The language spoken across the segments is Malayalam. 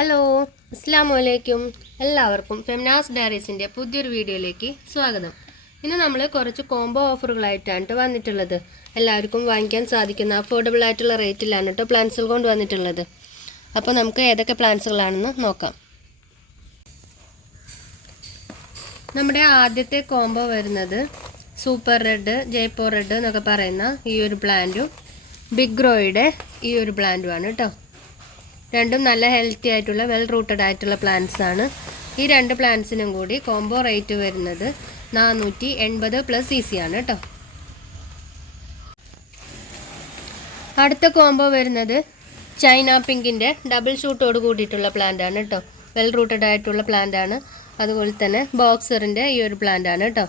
ഹലോ അസ്സലാമലൈക്കും. എല്ലാവർക്കും ഫെമിനാസ് ഡയറീസിൻ്റെ പുതിയൊരു വീഡിയോയിലേക്ക് സ്വാഗതം. ഇന്ന് നമ്മൾ കുറച്ച് കോംബോ ഓഫറുകളായിട്ടാണ് വന്നിട്ടുള്ളത്. എല്ലാവർക്കും വാങ്ങിക്കാൻ സാധിക്കുന്ന അഫോർഡബിൾ ആയിട്ടുള്ള റേറ്റിലാണ് കേട്ടോ പ്ലാന്റ്സുകൾ കൊണ്ട് വന്നിട്ടുള്ളത്. അപ്പോൾ നമുക്ക് ഏതൊക്കെ പ്ലാന്റ്സുകളാണെന്ന് നോക്കാം. നമ്മുടെ ആദ്യത്തെ കോംബോ വരുന്നത് സൂപ്പർ റെഡ്, ജയ്പൂർ റെഡ് എന്നൊക്കെ പറയുന്ന ഈ ഒരു പ്ലാന്റും ബിഗ് ഗ്രോയുടെ ഈ ഒരു പ്ലാന്റുമാണ് കേട്ടോ. രണ്ടും നല്ല ഹെൽത്തി ആയിട്ടുള്ള വെൽ റൂട്ടഡ് ആയിട്ടുള്ള പ്ലാന്റ്സ് ആണ്. ഈ രണ്ട് പ്ലാന്റ്സിനും കൂടി കോംബോ റേറ്റ് വരുന്നത് 480 CC ആണ് കേട്ടോ. അടുത്ത കോംബോ വരുന്നത് ചൈന പിങ്കിൻ്റെ ഡബിൾ ഷൂട്ടോട് കൂടിയിട്ടുള്ള പ്ലാന്റ് ആണ് കേട്ടോ. വെൽ റൂട്ടഡ് ആയിട്ടുള്ള പ്ലാന്റ് ആണ്. അതുപോലെ തന്നെ ബോക്സറിൻ്റെ ഈ ഒരു പ്ലാന്റ് ആണ് കേട്ടോ.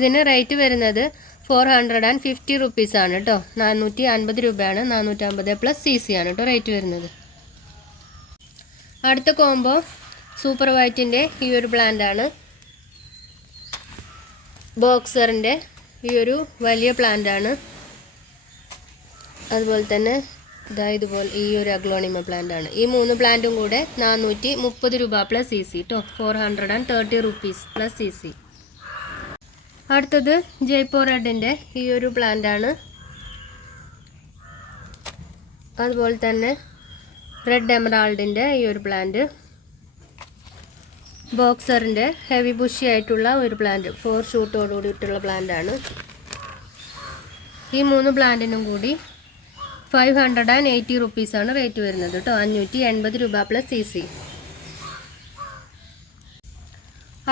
ഇതിന് റേറ്റ് വരുന്നത് 450 റുപ്പീസ് ആണ് കേട്ടോ. 450 രൂപയാണ്. 450 CC ആണ് കേട്ടോ റേറ്റ് വരുന്നത്. അടുത്ത കോംബോ സൂപ്പർ വൈറ്റിൻ്റെ ഈ ഒരു പ്ലാന്റ് ആണ്. ബോക്സറിൻ്റെ ഈ ഒരു വലിയ പ്ലാന്റ് ആണ്. അതുപോലെ തന്നെ ഇതുപോലെ ഈ ഒരു അഗ്ലോണിമ പ്ലാന്റ് ആണ്. ഈ മൂന്ന് പ്ലാന്റും കൂടെ 430 രൂപ CC കേട്ടോ. 430 റുപ്പീസ് CC. അടുത്തത് ജയ്പൂർ റെഡിൻ്റെ ഈ ഒരു പ്ലാന്റ് ആണ്. അതുപോലെ തന്നെ റെഡ് എമറാൾഡിൻ്റെ ഈ ഒരു പ്ലാന്റ്, ബോക്സറിൻ്റെ ഹെവി ബുഷി ആയിട്ടുള്ള ഒരു പ്ലാന്റ്, 4 ഷൂട്ടോട് കൂടിയിട്ടുള്ള പ്ലാന്റ് ആണ്. ഈ മൂന്ന് പ്ലാന്റിനും കൂടി 580 റുപ്പീസാണ് റേറ്റ് വരുന്നത് കേട്ടോ. 580 രൂപ CC.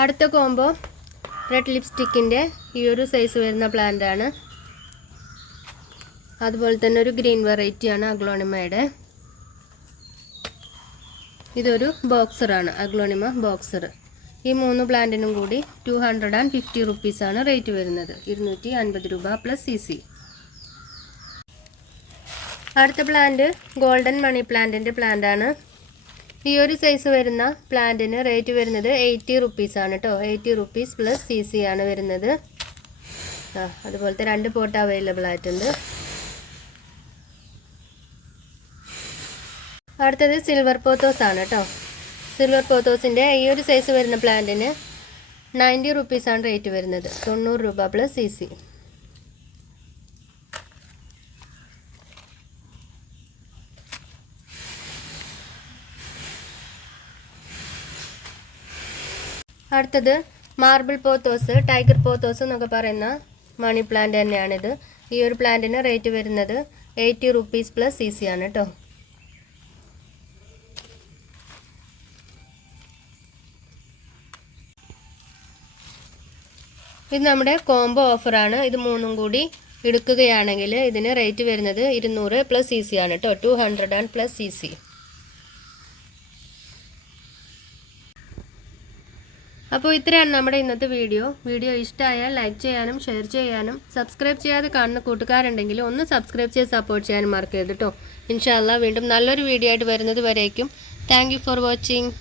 അടുത്ത കോംബോ റെഡ് ലിപ്സ്റ്റിക്കിൻ്റെ ഈ ഒരു സൈസ് വരുന്ന പ്ലാന്റ് ആണ്. അതുപോലെ തന്നെ ഒരു ഗ്രീൻ വെറൈറ്റിയാണ് അഗ്ലോണിമയുടെ. ഇതൊരു ബോക്സറാണ്, അഗ്ലോണിമ ബോക്സർ. ഈ മൂന്ന് പ്ലാന്റിനും കൂടി 250 റുപ്പീസാണ് റേറ്റ് വരുന്നത്. 250 രൂപ CC. അടുത്ത പ്ലാന്റ് ഗോൾഡൻ മണി പ്ലാന്റിൻ്റെ പ്ലാന്റ് ആണ്. ഈ ഒരു സൈസ് വരുന്ന പ്ലാന്റിന് റേറ്റ് വരുന്നത് 80 റുപ്പീസാണ് കേട്ടോ. 80 റുപ്പീസ് CC ആണ് വരുന്നത്. അതുപോലത്തെ 2 പോട്ട് അവൈലബിൾ ആയിട്ടുണ്ട്. അടുത്തത് സിൽവർ പോത്തോസ് ആണ് കേട്ടോ. സിൽവർ പോത്തോസിൻ്റെ ഈ ഒരു സൈസ് വരുന്ന പ്ലാന്റിന് 90 റുപ്പീസാണ് റേറ്റ് വരുന്നത്. 90 രൂപ CC. അടുത്തത് മാർബിൾ പോത്തോസ്, ടൈഗർ പോത്തോസ് എന്നൊക്കെ പറയുന്ന മണി പ്ലാന്റ് തന്നെയാണിത്. ഈ ഒരു പ്ലാന്റിന് റേറ്റ് വരുന്നത് 80 റുപ്പീസ് CC ആണ് കേട്ടോ. ഇത് നമ്മുടെ കോംബോ ഓഫറാണ്. ഇത് മൂന്നും കൂടി എടുക്കുകയാണെങ്കിൽ ഇതിന് റേറ്റ് വരുന്നത് 200 CC ആണ് കേട്ടോ. 200 CC. അപ്പോൾ ഇത്രയാണ് നമ്മുടെ ഇന്നത്തെ വീഡിയോ ഇഷ്ടമായാൽ ലൈക്ക് ചെയ്യാനും ഷെയർ ചെയ്യാനും സബ്സ്ക്രൈബ് ചെയ്യാതെ കാണുന്ന കൂട്ടുകാരുണ്ടെങ്കിൽ ഒന്ന് സബ്സ്ക്രൈബ് ചെയ്ത് സപ്പോർട്ട് ചെയ്യാനും മറക്കരുത് കേട്ടോ. ഇൻഷാ അല്ലാഹ് വീണ്ടും നല്ലൊരു വീഡിയോ ആയിട്ട് വരുന്നത് വരേക്കും താങ്ക് യു ഫോർ വാച്ചിങ്.